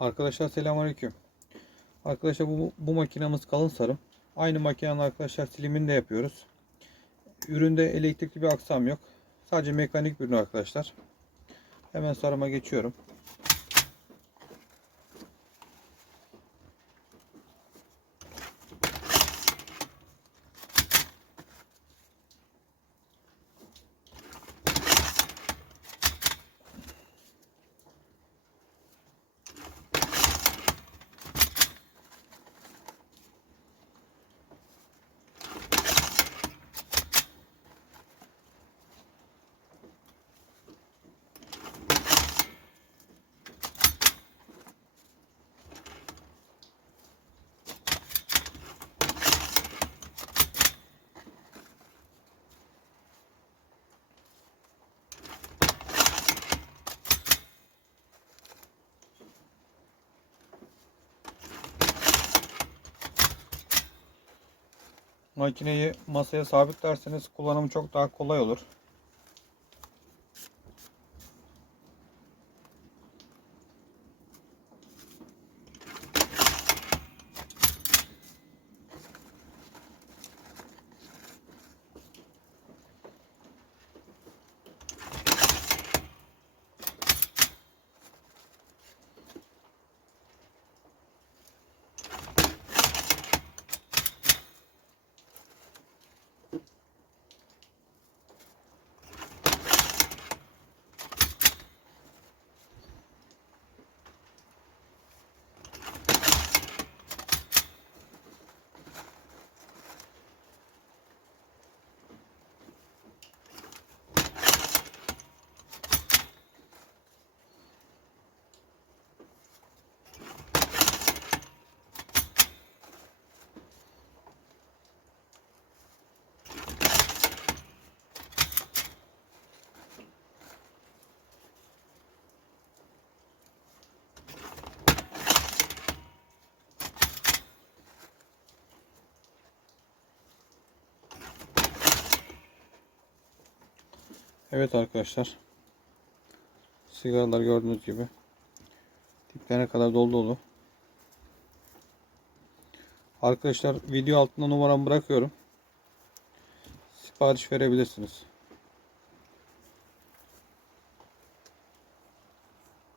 Arkadaşlar selamünaleyküm. Arkadaşlar bu makinamız kalın sarım. Aynı makinenin arkadaşlar silimini de yapıyoruz. Üründe elektrikli bir aksam yok. Sadece mekanik bir ürün arkadaşlar. Hemen sarıma geçiyorum. Makineyi masaya sabitlerseniz kullanımı çok daha kolay olur. Evet arkadaşlar. Sigaralar gördüğünüz gibi diplerine kadar dolu dolu. Arkadaşlar video altına numaramı bırakıyorum. Sipariş verebilirsiniz.